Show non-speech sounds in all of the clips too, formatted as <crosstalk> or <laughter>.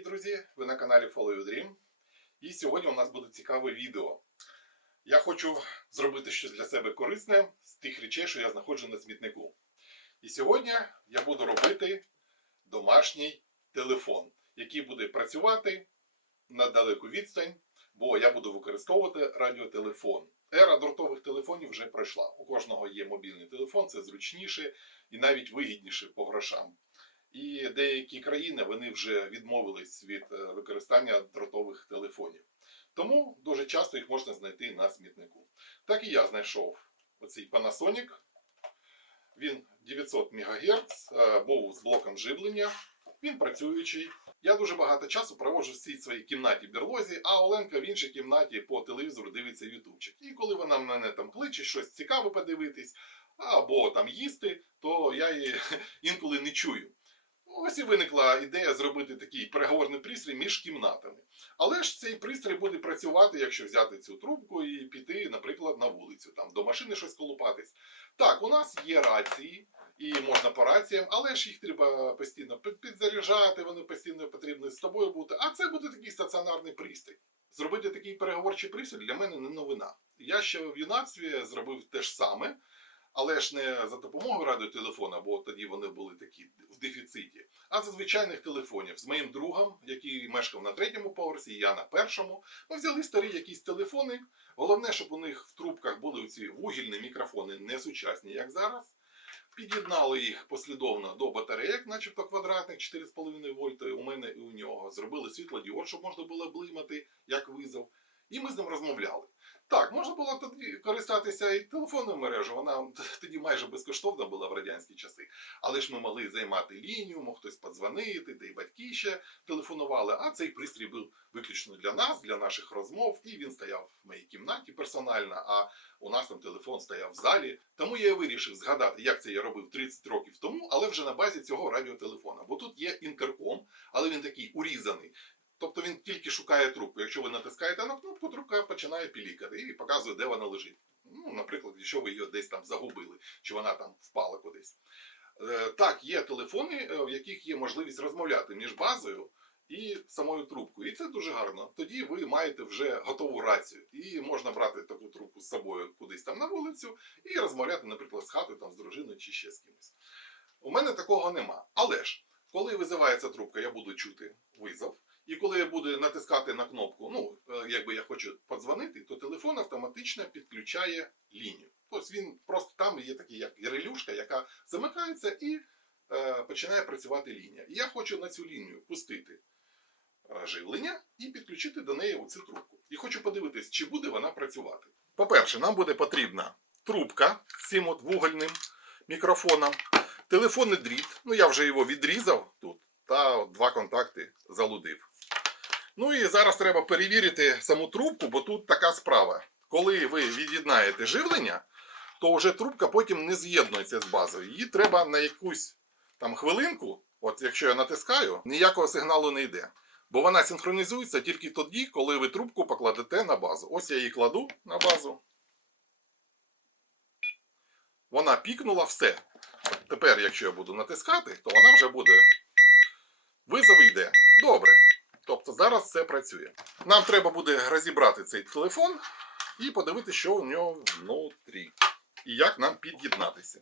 Привіт, друзі! Ви на каналі Follow Your Dream. І сьогодні у нас буде цікаве відео. Я хочу зробити щось для себе корисне з тих речей, що я знаходжу на смітнику. І сьогодні я буду робити домашній телефон, який буде працювати на далеку відстань, бо я буду використовувати радіотелефон. Ера дротових телефонів вже пройшла. У кожного є мобільний телефон, це зручніше і навіть вигідніше по грошам. І деякі країни вони вже відмовились від е, використання дротових телефонів. Тому дуже часто їх можна знайти на смітнику. Так і я знайшов оцей Panasonic. Він 900 МГц, е, був з блоком живлення. Він працюючий. Я дуже багато часу проводжу в цій своїй кімнаті берлозі, а Оленка в іншій кімнаті по телевізору дивиться ютубчик. І коли вона мене там кличе, щось цікаве подивитись, або там їсти, то я її <laughs> інколи не чую. Ось і виникла ідея зробити такий переговорний пристрій між кімнатами. Але ж цей пристрій буде працювати, якщо взяти цю трубку і піти, наприклад, на вулицю, там до машини щось колупатись. Так, у нас є рації, і можна по раціям, але ж їх треба постійно підзаряджати, вони постійно потрібні з тобою бути. А це буде такий стаціонарний пристрій. Зробити такий переговорчий пристрій для мене не новина. Я ще в юнацтві зробив те ж саме. Але ж не за допомогою радіотелефона, бо тоді вони були такі в дефіциті, а за звичайних телефонів з моїм другом, який мешкав на третьому поверсі, я на першому. Ми взяли старі якісь телефони. Головне, щоб у них в трубках були ці вугільні мікрофони, не сучасні, як зараз. Під'єднали їх послідовно до батареїк, начебто квадратних 4,5 вольта у мене і у нього. Зробили світлодіод, щоб можна було блимати, як визов. І ми з ним розмовляли. Так, можна було тоді користатися і телефонною мережею, вона тоді майже безкоштовна була в радянські часи. Але ж ми могли займати лінію, мог хтось подзвонити, де й батьки ще телефонували. А цей пристрій був виключно для нас, для наших розмов, і він стояв в моїй кімнаті персонально, а у нас там телефон стояв в залі. Тому я вирішив згадати, як це я робив 30 років тому, але вже на базі цього радіотелефона. Бо тут є інтерком, але він такий урізаний. Тобто він тільки шукає трубку. Якщо ви натискаєте на кнопку, трубка починає пілікати і показує, де вона лежить. Ну, наприклад, якщо ви її десь там загубили, чи вона там впала кудись. Е, Так, є телефони, е, в яких є можливість розмовляти між базою і самою трубкою. І це дуже гарно. Тоді ви маєте вже готову рацію. І можна брати таку трубку з собою кудись там на вулицю і розмовляти, наприклад, з хатою, там, з дружиною чи ще з кимось. У мене такого нема. Але ж, коли визивається трубка, я буду чути визов. І коли я буду натискати на кнопку, ну, е, якби я хочу подзвонити, то телефон автоматично підключає лінію. Тобто він просто там є такий, як релюшка, яка замикається і е, починає працювати лінія. І я хочу на цю лінію пустити е, живлення і підключити до неї оцю трубку. І хочу подивитись, чи буде вона працювати. По-перше, нам буде потрібна трубка з цим от вугольним мікрофоном, телефонний дріт. Ну я вже його відрізав тут та два контакти залудив. Ну і зараз треба перевірити саму трубку, бо тут така справа. Коли ви від'єднаєте живлення, то вже трубка потім не з'єднується з базою. Її треба на якусь там хвилинку, от якщо я натискаю, ніякого сигналу не йде. Бо вона синхронізується тільки тоді, коли ви трубку покладете на базу. Ось я її кладу на базу. Вона пікнула все. Тепер, якщо я буду натискати, то вона вже буде. Визов йде. Добре. Тобто зараз це працює. Нам треба буде розібрати цей телефон і подивитися, що у нього внутрі. І як нам під'єднатися.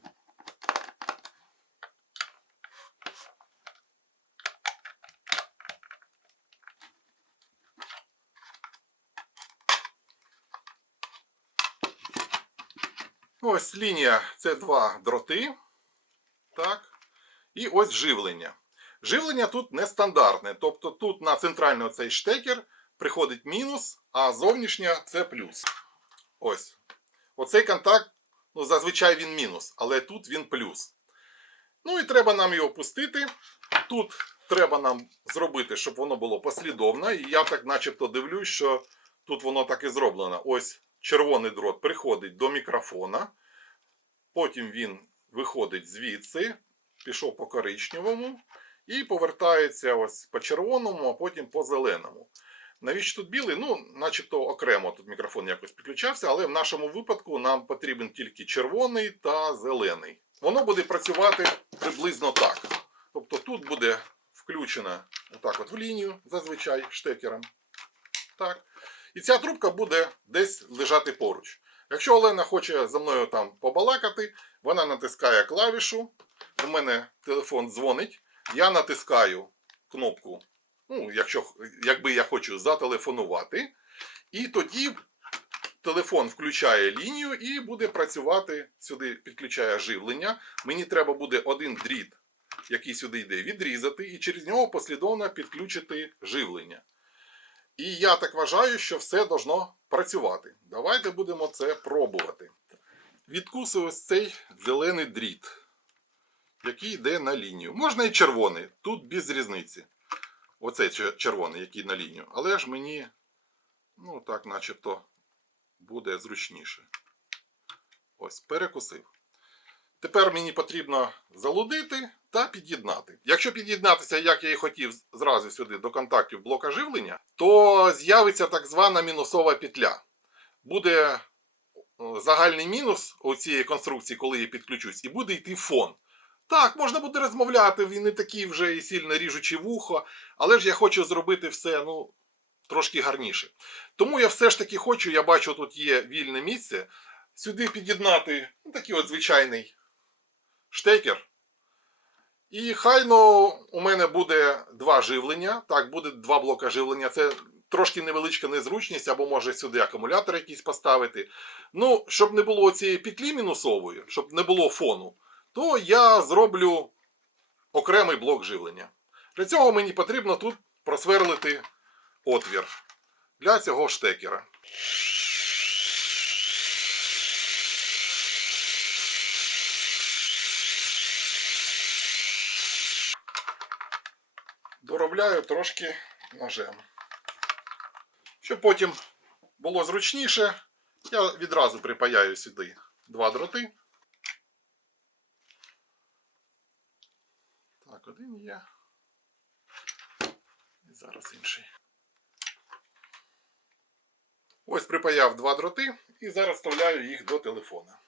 Ось лінія це два дроти. Так. І ось живлення. Живлення тут нестандартне. Тобто тут на центральний оцей штекер приходить мінус, а зовнішня це плюс. Ось. Оцей контакт, ну, зазвичай він мінус, але тут він плюс. Ну і треба нам його пустити. Тут треба нам зробити, щоб воно було послідовно. І я так начебто дивлюсь, що тут воно так і зроблено. Ось червоний дрот приходить до мікрофона. Потім він виходить звідси, пішов по коричневому і повертається ось по червоному, а потім по зеленому. Навіщо тут білий? Ну, начебто окремо тут мікрофон якось підключався, але в нашому випадку нам потрібен тільки червоний та зелений. Воно буде працювати приблизно так. Тобто тут буде включена отак от в лінію, зазвичай штекером. Так. І ця трубка буде десь лежати поруч. Якщо Олена хоче за мною там побалакати, вона натискає клавішу. У мене телефон дзвонить. Я натискаю кнопку, ну, якщо, якби я хочу зателефонувати. І тоді телефон включає лінію і буде працювати сюди, підключає живлення. Мені треба буде один дріт, який сюди йде, відрізати, і через нього послідовно підключити живлення. І я так вважаю, що все должно працювати. Давайте будемо це пробувати. Відкусую ось цей зелений дріт, який йде на лінію. Можна і червоний, тут без різниці. Оцей червоний, який на лінію. Але ж мені, ну так, начебто, буде зручніше. Ось, перекусив. Тепер мені потрібно залудити та під'єднати. Якщо під'єднатися, як я і хотів, зразу сюди до контактів блока живлення, то з'явиться так звана мінусова петля. Буде загальний мінус у цієї конструкції, коли я підключусь, і буде йти фон. Так, можна буде розмовляти, він не такий вже і сильно ріжучи вухо, але ж я хочу зробити все ну, трошки гарніше. Тому я все ж таки хочу, я бачу, тут є вільне місце, сюди під'єднати ну, такий от звичайний штекер. І хайно у мене буде два живлення. Так, буде два блока живлення. Це трошки невеличка незручність, або може сюди акумулятор якийсь поставити. Ну, щоб не було цієї петлі мінусової, щоб не було фону, то я зроблю окремий блок живлення. Для цього мені потрібно тут просверлити отвір для цього штекера. доробляю трошки ножем. Щоб потім було зручніше, я відразу припаяю сюди два дроти. Один є. І зараз інший. Ось припаяв два дроти і зараз вставляю їх до телефона.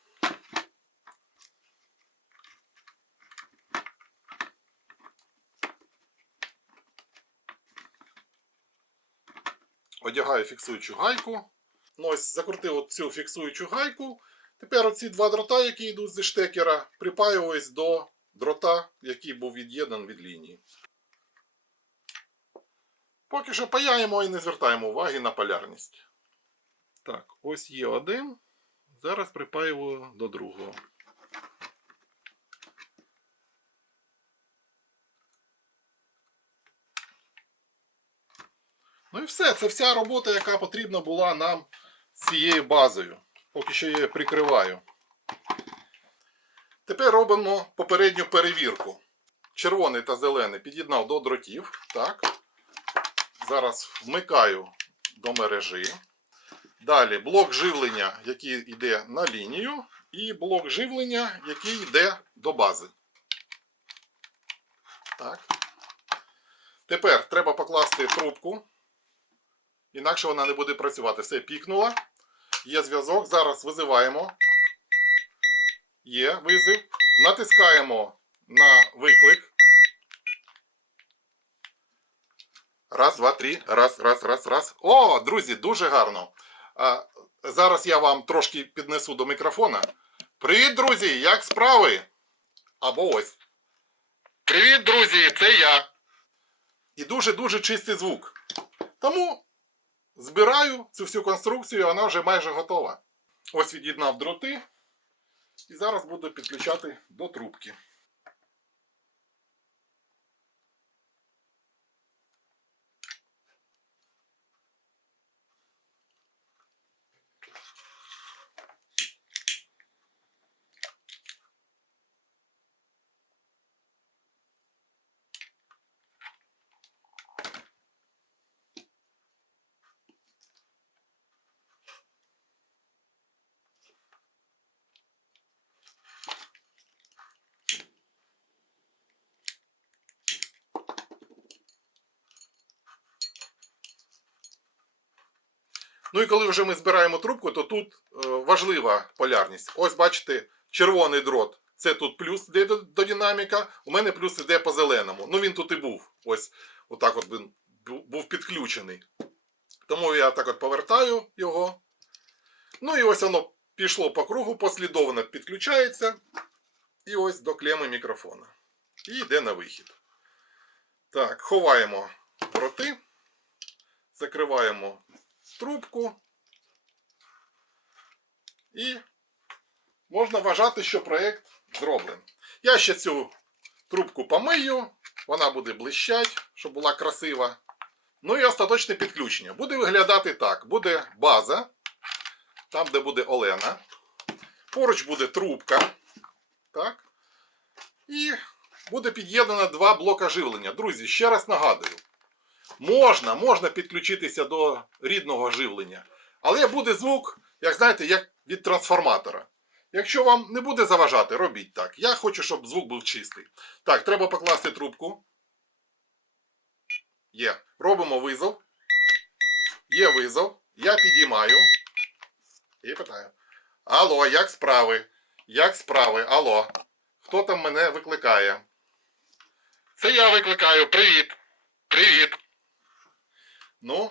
одягаю фіксуючу гайку. Ну, ось закрутив цю фіксуючу гайку. Тепер оці два дрота, які йдуть зі штекера, припаююсь до дрота, який був від'єднаний від лінії. Поки що паяємо і не звертаємо уваги на полярність. Так, ось є один. Зараз припаюю до другого. Ну і все, це вся робота, яка потрібна була нам з цією базою. Поки що я її прикриваю. Тепер робимо попередню перевірку. Червоний та зелений під'єднав до дротів. Так. Зараз вмикаю до мережі. Далі блок живлення, який йде на лінію, і блок живлення, який йде до бази. Так. Тепер треба покласти трубку. Інакше вона не буде працювати. Все пікнула. Є зв'язок. Зараз визиваємо. Є визив. Натискаємо на виклик. Раз, два, три. Раз, раз, раз, раз. О, друзі, дуже гарно. А, зараз я вам трошки піднесу до мікрофона. Привіт, друзі! Як справи? Або ось. Привіт, друзі! Це я. І дуже-дуже чистий звук. Тому збираю цю всю конструкцію, вона вже майже готова. Ось від'єднав дроти. І зараз буду підключати до трубки. Ну і коли вже ми збираємо трубку, то тут е, важлива полярність. Ось бачите, червоний дрот Це тут плюс йде до, динаміка, у мене плюс іде по зеленому. Ну він тут і був. Ось отак от він був підключений. Тому я так от повертаю його. Ну і ось воно пішло по кругу, послідовно підключається. І ось до клеми мікрофона. І йде на вихід. Так, ховаємо дроти, закриваємо трубку. І можна вважати, що проєкт зроблений. Я ще цю трубку помию, вона буде блищать, щоб була красива. Ну і остаточне підключення. Буде виглядати так: буде база, там, де буде Олена. Поруч буде трубка. Так. І буде під'єднано два блока живлення. Друзі, ще раз нагадую: можна, можна підключитися до рідного живлення, але буде звук, як знаєте, як від трансформатора. Якщо вам не буде заважати, робіть так. Я хочу, щоб звук був чистий. Так, треба покласти трубку. Є. Робимо визов. Є визов. Я підіймаю. І питаю. Алло, як справи? Як справи? Алло. Хто там мене викликає? Це я викликаю. Привіт. Привіт. Ну,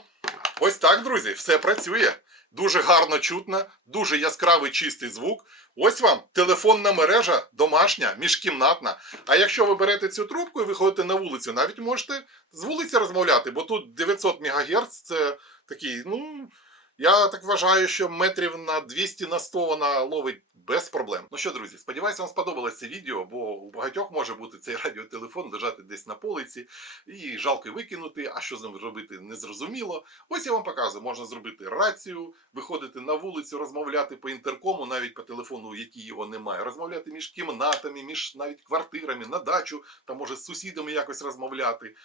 ось так, друзі, все працює. Дуже гарно чутно, дуже яскравий чистий звук. Ось вам телефонна мережа домашня, міжкімнатна. А якщо ви берете цю трубку і виходите на вулицю, навіть можете з вулиці розмовляти, бо тут 900 МГц це такий, ну, я так вважаю, що метрів на 200 на 100 вона ловить без проблем. Ну що, друзі, сподіваюся, вам сподобалось це відео, бо у багатьох може бути цей радіотелефон лежати десь на полиці і жалко викинути, а що з ним робити незрозуміло. Ось я вам показую, можна зробити рацію, виходити на вулицю, розмовляти по інтеркому, навіть по телефону, який його немає, розмовляти між кімнатами, між навіть квартирами, на дачу, там може з сусідами якось розмовляти.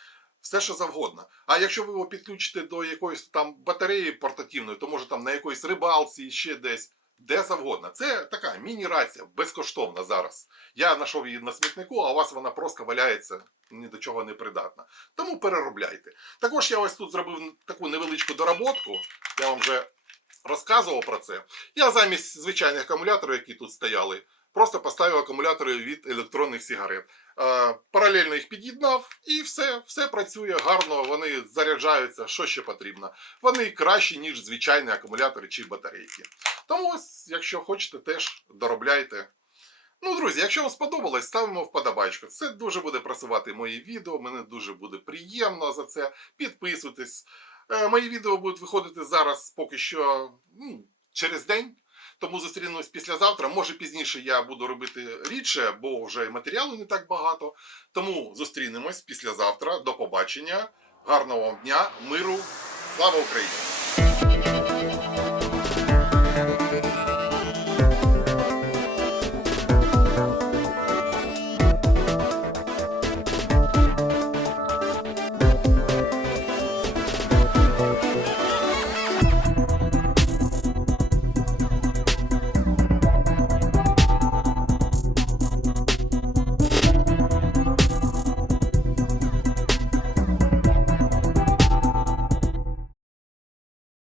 Все, що завгодно. А якщо ви його підключите до якоїсь там батареї портативної, то може там на якоїсь рибалці, ще десь, де завгодно. Це така міні-рація, безкоштовна зараз. Я знайшов її на смітнику, а у вас вона просто валяється ні до чого не придатна. Тому переробляйте. Також я ось тут зробив таку невеличку доработку. Я вам вже розказував про це. Я замість звичайних акумуляторів, які тут стояли, просто поставив акумулятори від електронних сигарет. Е, Паралельно їх під'єднав і все, все працює гарно, вони заряджаються, що ще потрібно. Вони кращі, ніж звичайні акумулятори чи батарейки. Тому ось, якщо хочете, теж доробляйте. Ну, друзі, якщо вам сподобалось, ставимо вподобайку. Це дуже буде просувати мої відео, мене дуже буде приємно за це. Підписуйтесь. Е, Мої відео будуть виходити зараз поки що ну, через день. Тому зустрінемось післязавтра. Може пізніше я буду робити рідше, бо вже матеріалу не так багато. Тому зустрінемось післязавтра. До побачення. Гарного вам дня, миру. Слава Україні!